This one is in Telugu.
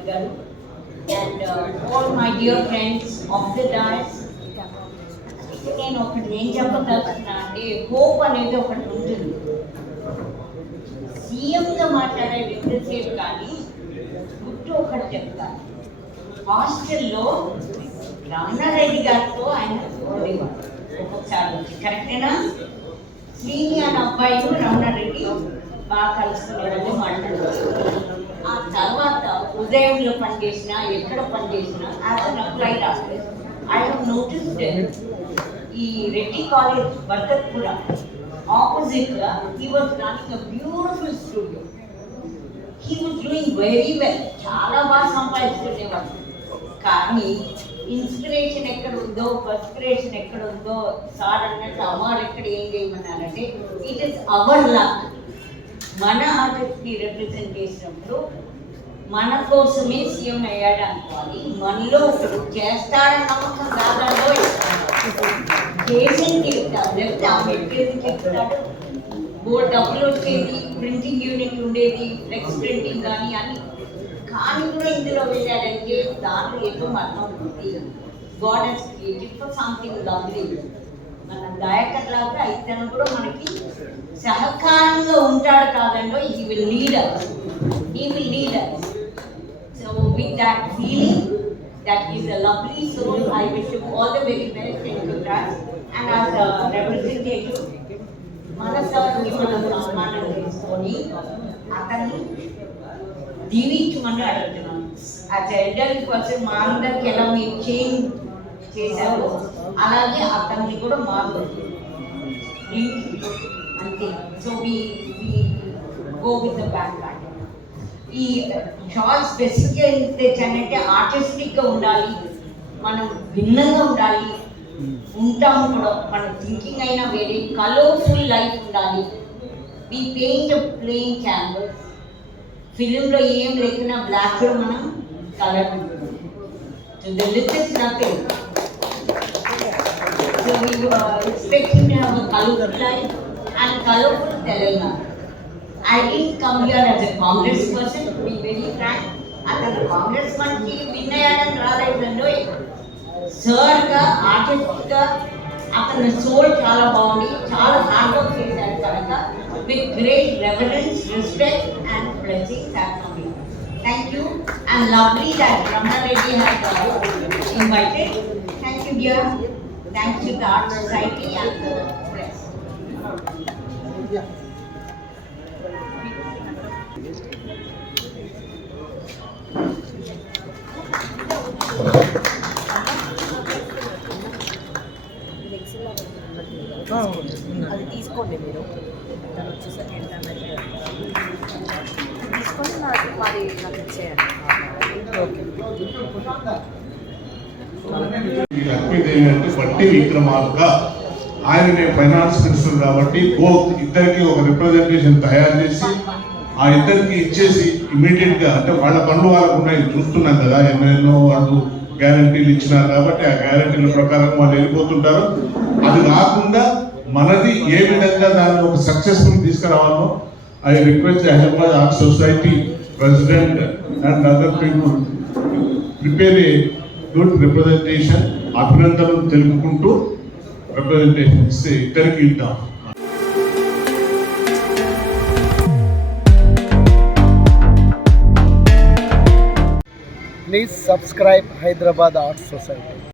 Raju garu, and all my dear friends of the dais. నేను ఒకటి ఏం చెప్పదలుచుకున్నా అంటే హోప్ అనేది ఒకటి ఉంటుంది. సీఎంగా మాట్లాడే ఎంతసేపు కానీ గుర్తు ఒకటి చెప్తాను. హాస్టల్లో రమణారెడ్డి గారితో ఆయన ఉండేవాడు ఒక్కొక్కసారి వచ్చి, కరెక్టేనా? శ్రీని అనే అబ్బాయి రమణారెడ్డి బాగా కలుసుకునేవాళ్ళు, మాట్లాడవచ్చు. ఆ తర్వాత ఉదయంలో పనిచేసినా ఎక్కడ పనిచేసినా as an applied office I have noticed ఈ రెడ్డి కాలేజ్ బర్కత్పుర ఆపోజిట్ గా he was running a beautiful studio. He was doing very well, చాలా బాగా సంపాదించుకునేవాడు. కానీ ఇన్స్పిరేషన్ ఎక్కడ ఉందో, పర్స్పిరేషన్ ఎక్కడ ఉందో, సార్ అన్నట్టు అమ్మారు ఎక్కడ ఏం చేయమన్నారంటే ఇట్ ఈస్ అవర్ లక్. మన ఆర్టిస్ట్ని రిప్రజెంట్ చేసినప్పుడు మన కోసమే సీఎం అయ్యాడు అనుకోవాలి. మనలో ఒకడు చేస్తాడని నమ్మకం కాదంలో చేసింది లేకపోతే ఆమె ఎక్కేది చెప్తాడు. డబ్బులు వచ్చేది, ప్రింటింగ్ యూనిట్ ఉండేది, ఫ్లెక్స్ ప్రింటింగ్ కానీ అని, కానీ కూడా ఇందులో వెళ్ళాడంటే దాంట్లో ఏదో మరణం ఉంది. God has created for something lovely. మన దయాకర్ లాగా ఇతను కూడా మనకి సహకారంగా ఉంటాడు కాదండో. He will lead us. He will lead us. So with that feeling that is a lovely soul, I wish you all the very best in your class. And as a representative, మన సార్ని మనం సన్మానం చేసుకొని అతన్ని దీవించమని అడుగుతున్నాం. యాజ్ ఎల్డర్లీ పర్సన్ మా అందరికి ఎలా మీరు చేంజ్ చేశారు అలాగే అతన్ని కూడా మాకు అంతే. So we go with the back pack. ఈ చాలా స్పెసిఫిక్గా ఏం తెచ్చానంటే ఆర్టిస్టిక్గా ఉండాలి, మనం భిన్నంగా ఉండాలి, ఉంటాము కూడా, మన థింకింగ్ అయినా వేరే, కలర్ఫుల్ లైఫ్ ఉండాలి. వి పెయింట్ ప్లెయిన్ క్యాన్వస్. ఫిలింలో ఏం లేకున్నా బ్లాక్లో మనం కలర్ ఉంటుంది. So the list is nothing. So we were expecting to have a colorful life and colorful Telangana. I didn't come here as a Congress person, to be very frank. అతను కాంగ్రెస్ మనకి విన్ అయ్యాడని రాలేదండో. సార్గా ఆర్టిస్ట్గా అతని సోల్ చాలా బాగుంది, చాలా హార్డ్ వర్క్ చేశాడు కనుక with great reverence, respect and blessings have come here. Thank you and lovely that Ramana Reddy has invited. Thank you dear. Thank you to the Art Society and the press. అది తీసుకోండి మీరు, తను వచ్చేసరికి ఏంటంటే తీసుకొని నాకు ఇచ్చేయండి. బట్టి విక్రమార్క ఆయన ఫైనాన్స్ మినిస్టర్ కాబట్టి బోత్ ఇద్దరికి ఒక రిప్రజెంటేషన్ తయారు చేసి ఆ ఇద్దరికి ఇచ్చేసి ఇమీడియట్ గా, అంటే వాళ్ళ పనులు వాళ్ళకు ఉన్నాయి చూస్తున్నాం కదా, ఎన్నెన్నో వాళ్ళు గ్యారంటీలు ఇచ్చినారు కాబట్టి ఆ గ్యారంటీల ప్రకారం వాళ్ళు వెళ్ళిపోతుంటారు. అది కాకుండా మనది ఏ విధంగా దాన్ని ఒక సక్సెస్ఫుల్ తీసుకురావాలో I request Hyderabad art society president and other people prepare a good representation. అభినందనలు తెలుపుకుంటూ రిప్రజెంటేషన్ ఇస్తే ఇద్దరికి ఇద్దాం. Please subscribe Hyderabad Art Society.